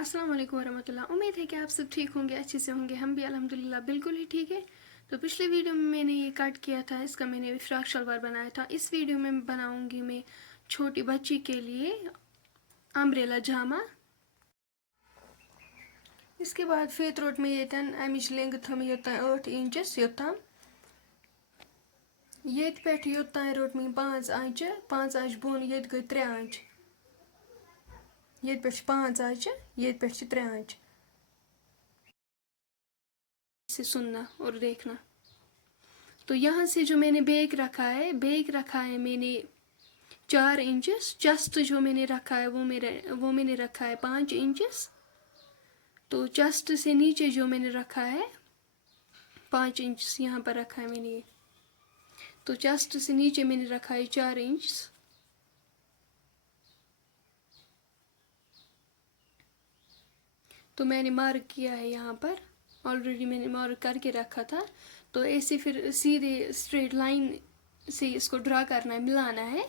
अस्सलाम वालेकुम वरहमतुल्लाह। उम्मीद है कि आप सब ठीक होंगे, अच्छे से होंगे। हम भी अल्हम्दुलिल्लाह बिल्कुल ही ठीक है। तो पिछले वीडियो में मैंने ये कट किया था, इसका मैंने फ्रॉक शलवार बनाया था। इस वीडियो में बनाऊंगी मैं छोटी बच्ची के लिए अम्ब्रेला जामा। इसके बाद फेत रोट में येतन अमिच लेंथ हम योतान 8 इंचस योतान ये पे योतान रोट में 5 आंच बोन ये गई 3 आंच ये पे 5 आंच ये पे 3 आंच से सुनना और देखना। तो यहाँ से जो मैंने बेक रखा है मैंने 4 इंचेस। चेस्ट जो मैंने रखा है वो मैंने रखा है 5 इंचेस। तो चेस्ट से नीचे जो मैंने रखा है 5 इंच यहाँ पर रखा है मैंने। तो चेस्ट से नीचे मैंने रखा है 4 इंच। तो मैंने मार्क किया है यहाँ पर, ऑलरेडी मैंने मार्क करके रखा था। तो ऐसे फिर सीधे स्ट्रेट लाइन से इसको ड्रा करना है, मिलाना है।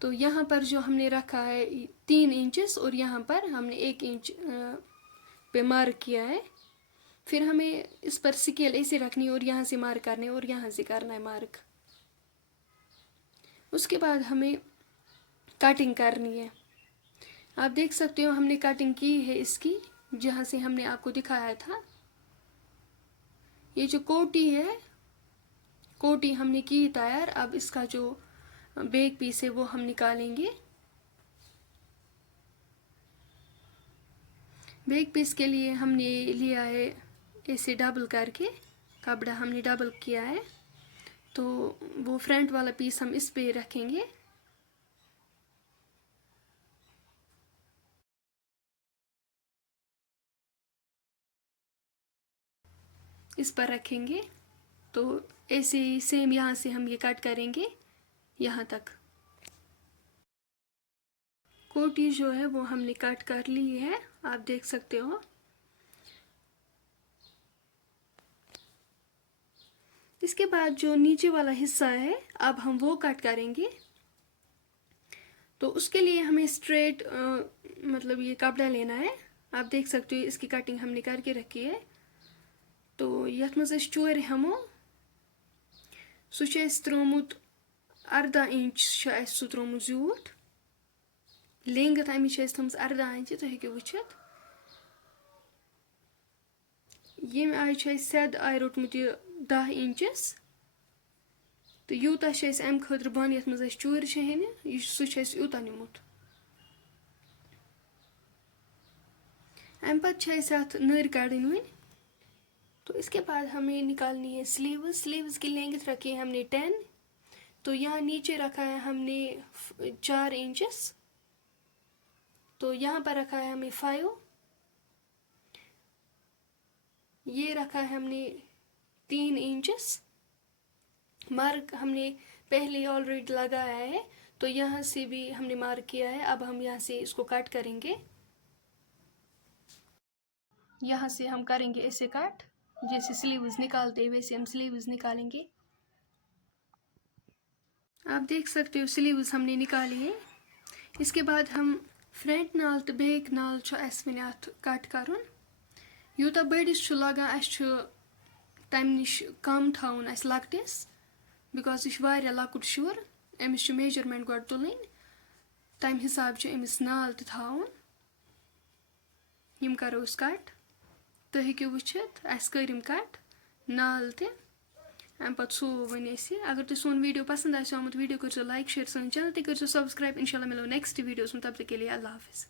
तो यहाँ पर जो हमने रखा है 3 इंचेस और यहाँ पर हमने 1 इंच पे मार्क किया है। फिर हमें इस पर स्केल ऐसे रखनी है और यहाँ से मार्क करना है और यहाँ से करना है मार्क। उसके बाद हमें कटिंग करनी है। आप देख सकते हो हमने कटिंग की है इसकी, जहाँ से हमने आपको दिखाया था। ये जो कोटी है, कोटी हमने की तैयार। अब इसका जो बैक पीस है वो हम निकालेंगे। बैक पीस के लिए हमने लिया है ऐसे डबल करके, कपड़ा हमने डबल किया है। तो वो फ्रंट वाला पीस हम इस पे रखेंगे। इस पर रखेंगे। तो ऐसे ही सेम यहाँ से हम ये कट करेंगे यहाँ तक। कोटी जो है वो हमने कट कर ली है, आप देख सकते हो। इसके बाद जो नीचे वाला हिस्सा है अब हम वो कट करेंगे। तो उसके लिए हमें स्ट्रेट मतलब ये कपड़ा लेना है। आप देख सकते हो इसकी कटिंग हमने करके रखी है। तो यथ मज चोर हमो सह त्रोमुत 18 इंच सह त्रोमुत जूठ। लेंगथ अमिच थमस 18 इंच, तुम हेको वुचित। ये आय सेद आय रोटमुत 10 इंचस। तो यूता अम खतर बन यथ मज चूर हेन सह यूता निमुत। अम पत नर कड़न वन। तो इसके बाद हमें निकालनी है स्लीव्स। स्लीव्स की लेंथ रखी है हमने 10। तो यहाँ नीचे रखा है हमने 4 इंचस। तो यहाँ पर रखा है हमें 5। ये रखा है हमने 3 इंचस। मार्क हमने पहले ऑलरेडी लगाया है, तो यहाँ से भी हमने मार्क किया है। अब हम यहाँ से इसको कट करेंगे। यहाँ से हम करेंगे ऐसे कट, जैसे स्लीव्स निकालते हैं वैसे हम स्लीव्स निकालेंगे। आप देख सकते हो स्लीव्स हमने निकाली है। इसके बाद हम फ्रंट नाल तो बैक नाल वन अत कट कर। यूता बड़िस लगान तम निश कम थाउन लकटिस, बिकॉज यह लकुट शुर। अमिस मेजरमेंट गो तुलन, तम हिसाब अमिस नाल थाउन। यम करो कट। तुम हेको वुचित अस कर कट नाल ते। अम पे सो वन अगर तुम सोन वीडियो पसंद आमत, वीडियो कर लाइक शेयर, सन चैनल कर सब्सक्राइब। इंशाल्लाह मिलो नेक्स्ट वीडियोस में, तब तक के लिए अल्लाह हाफिज़।